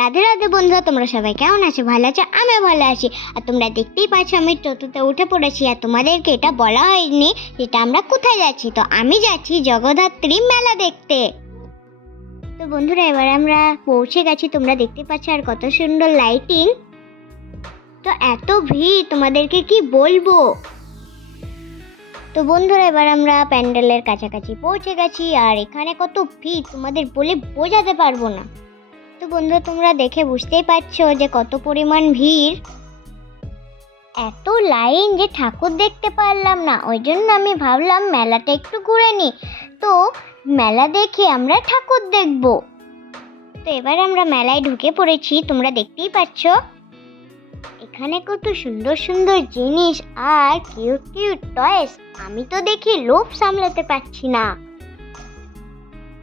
রাধে রাধে বন্ধুরা, তোমরা সবাই কেমন আছো? ভালো আছো? আমিও ভালো আছি। আর তোমরা দেখতেই পাচ্ছ আমি টোটোতে উঠে পড়েছি। আর তোমাদেরকে এটা বলা হয়নি যেটা আমরা কোথায় যাচ্ছি। তো আমি যাচ্ছি জগদ্ধাত্রী মেলা দেখতে। তো বন্ধুরা, এবার আমরা পৌঁছে গেছি। তোমরা দেখতে পাচ্ছ আর কত সুন্দর লাইটিং। তো এত ভিড়, তোমাদেরকে কি বলবো। তো বন্ধুরা, এবার আমরা প্যান্ডেলের কাছাকাছি পৌঁছে গেছি। আর এখানে কত ভিড় তোমাদের বলে বোঝাতে পারবো না। তো বন্ধুরা, তোমরা দেখে বুঝতেই পারছো যে কত পরিমাণ ভিড়। এত লাইন যে ঠাকুর দেখতে পারলাম না, ওই জন্য আমি ভাবলাম মেলাটা একটু ঘুরে নিই। তো মেলা দেখে আমরা ঠাকুর দেখব। তো এবার আমরা মেলায় ঢুকে পড়েছি। তোমরা দেখতেই পাচ্ছ এখানে কত সুন্দর সুন্দর জিনিস আর কিউট কিউট টয়েস। আমি তো দেখি লোভ সামলাতে পারছি না।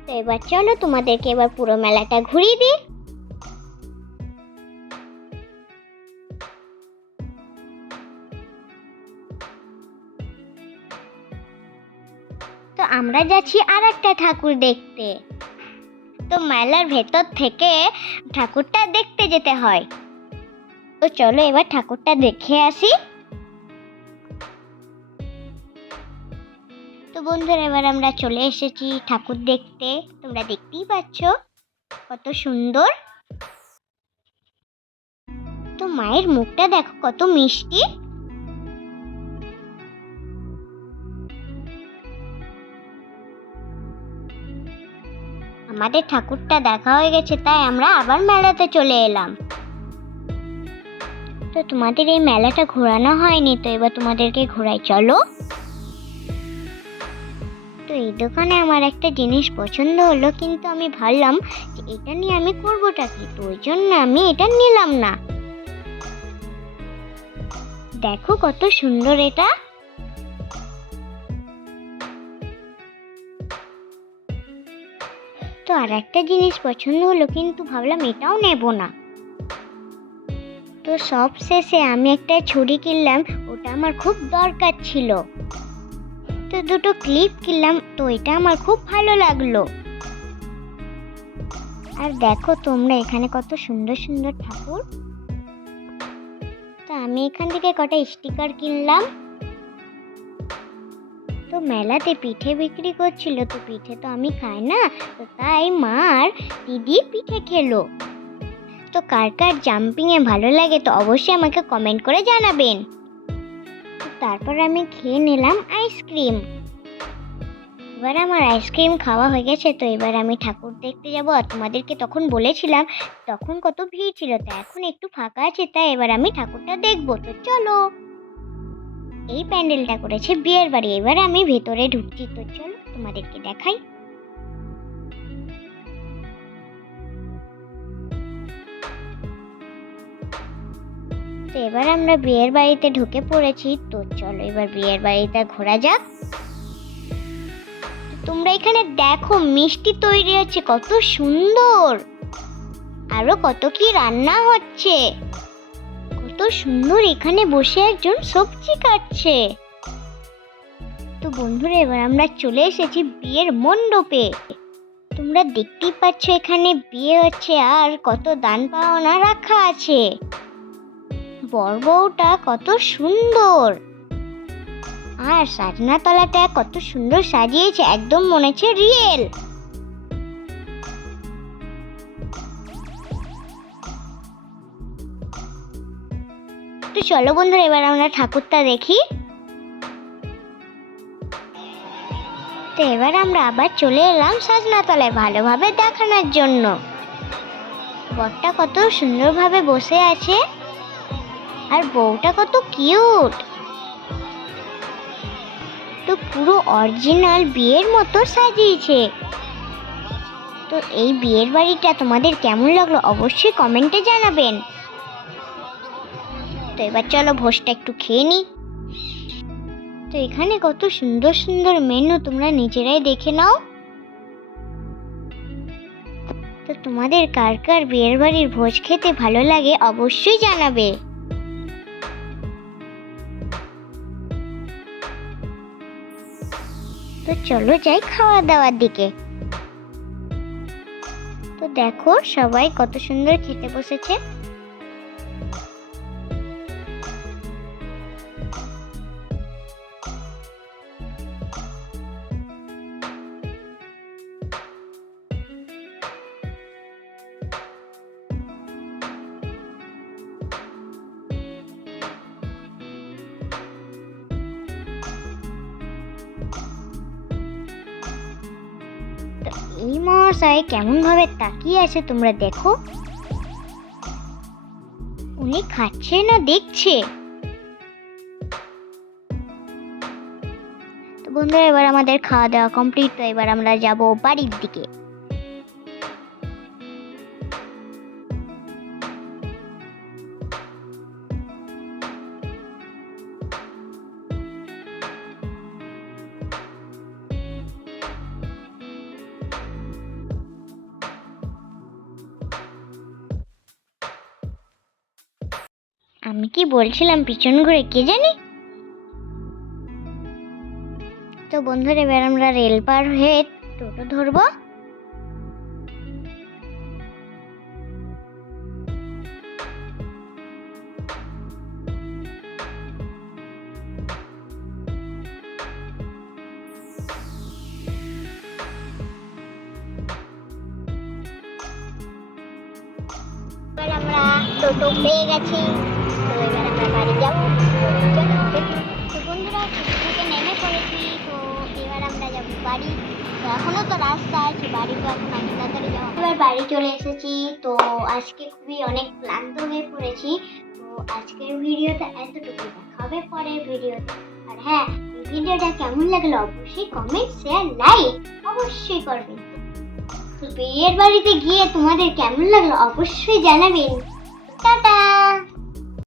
তো এবার চলো তোমাদেরকে এবার পুরো মেলাটা ঘুরিয়ে দিই। তো আমরা যাচ্ছি আর একটা ঠাকুর দেখতে। তো মেলার ভেতর থেকে ঠাকুরটা দেখতে যেতে হয়। তো চলো এবার ঠাকুরটা দেখে আসি। তো বন্ধুরা, এবার আমরা চলে এসেছি ঠাকুর দেখতে। তোমরা দেখতেই পাচ্ছ কত সুন্দর। তো মায়ের মুখটা দেখো কত মিষ্টি। আমাদের ঠাকুরটা দেখা হয়ে গেছে, তাই আমরা আবার মেলাতে চলে এলাম। তো তোমাদের এই মেলাটা ঘোরানো হয়নি, তো এবার তোমাদেরকে ঘোরাই, চলো। তো এই দোকানে আমার একটা জিনিস পছন্দ হলো, কিন্তু আমি ভাবলাম যে এটা নিয়ে আমি করবোটা কি, তো ওই জন্য আমি এটা নিলাম না। দেখো কত সুন্দর এটা। তো আর একটা জিনিস পছন্দ হলো, কিন্তু ভাবলাম এটাও নেব না। তো সব শেষে আমি একটা ছুরি কিনলাম, ওটা আমার খুব দরকার ছিল। তো দুটো ক্লিপ কিনলাম, তো এটা আমার খুব ভালো লাগলো। আর দেখো তোমরা এখানে কত সুন্দর সুন্দর ঠাকুর। তো আমি এখান থেকে কটা স্টিকার কিনলাম। তো মেলাতে পিঠে বিক্রি করছিল, তো পিঠে তো আমি খাই না, তো তাই মার দিদি পিঠে খেলো। তো কার কার জাম্পিং এ ভালো লাগে তো অবশ্যই আমাকে কমেন্ট করে জানাবেন। তারপর আমি খেয়ে নিলাম আইসক্রিম। এবার আমার আইসক্রিম খাওয়া হয়ে গেছে। তো এবার আমি ঠাকুর দেখতে যাব। আর তোমাদেরকে তখন বলেছিলাম তখন কত ভিড় ছিল, তো এখন একটু ফাঁকা আছে, তাই এবার আমি ঠাকুরটা দেখবো। তো চলো, এই প্যান্ডেলটা করেছে বিয়ের বাড়ি। এবার আমি ভেতরে ঢুকছি, তো চলো তোমাদেরকে দেখাই। তো এবার আমরা বিয়ের বাড়িতে ঢুকে পড়েছি। তো চলো এবার বিয়ের বাড়িটা ঘোরা যাক। তোমরা এখানে দেখো মিষ্টি তৈরি হচ্ছে, কত সুন্দর। আরো কত কি রান্না হচ্ছে, কত সুন্দর। এখানে বসে একজন সবজি কাটছে। তো বন্ধুরা, এবার আমরা চলে এসেছি বিয়ের মণ্ডপে। তোমরা দেখতেই পাচ্ছ এখানে বিয়ে হচ্ছে আর কত দান পাওনা রাখা আছে। বর বউটা কত সুন্দর। আর সাজনা তলাটা কত সুন্দর সাজিয়েছে, একদম মনে হচ্ছে রিয়েল। তো চলো বন্ধুরা, এবার আমরা ঠাকুরটা দেখি। তো এবার আমরা আবার চলে এলাম সাজনা তলায় ভালোভাবে দেখানোর জন্য। বরটা কত সুন্দরভাবে বসে আছে আর বউটা কত কিউট। তো পুরো অরিজিনাল বিয়ের মতো সাজিয়েছে। তো এই বিয়ের বাড়িটা তোমাদের কেমন লাগলো অবশ্যই কমেন্টে জানাবেন। তো এবার চলো ভোজটা একটু খেয়ে নিই। তো এখানে কত সুন্দর সুন্দর মেনু, তোমরা নিজেরাই দেখে নাও। তো তোমাদের কার কার বিয়ের বাড়ির ভোজ খেতে ভালো লাগে অবশ্যই জানাবে। তো চলো যাই খাওয়া দাওয়ার দিকে। তো দেখো সবাই কত সুন্দর খেতে বসেছে। তো এই মহাশয় কেমন ভাবে তাকিয়ে আছে তোমরা দেখো, উনি খাচ্ছে না দেখছে। তো বন্ধুরা এবার আমাদের খাওয়া দাওয়া কমপ্লিট, তো এবার আমরা যাব বাড়ির দিকে। আমি কি বলছিলাম পিছন ঘুরে কে জানি। তো বন্ধুরা এবার আমরা রেল পার হয়ে টোটো ধরবো। এবার আমরা টোটো পেয়ে গেছি, তো এবার আমরা বাড়ি যাবো। তো বন্ধুরা টোটো থেকে নেমে পড়েছি, তো এবার আমরা যাবো বাড়ি। তো এখনো তো রাস্তা আছে বাড়ি, তো এখন অনেক তাড়াতাড়ি যাবো। এবার বাড়ি চলে এসেছি, তো আজকে খুবই অনেক ক্লান্ত হয়ে পড়েছি। তো আজকের ভিডিওটা এতটুকু, দেখা হবে পরের ভিডিওতে। আর হ্যাঁ, এই ভিডিওটা কেমন লাগলো অবশ্যই কমেন্ট, শেয়ার, লাইক অবশ্যই করবেন। তো বিয়ের বাড়িতে গিয়ে তোমাদের কেমন লাগলো অবশ্যই জানাবেন। টাটা।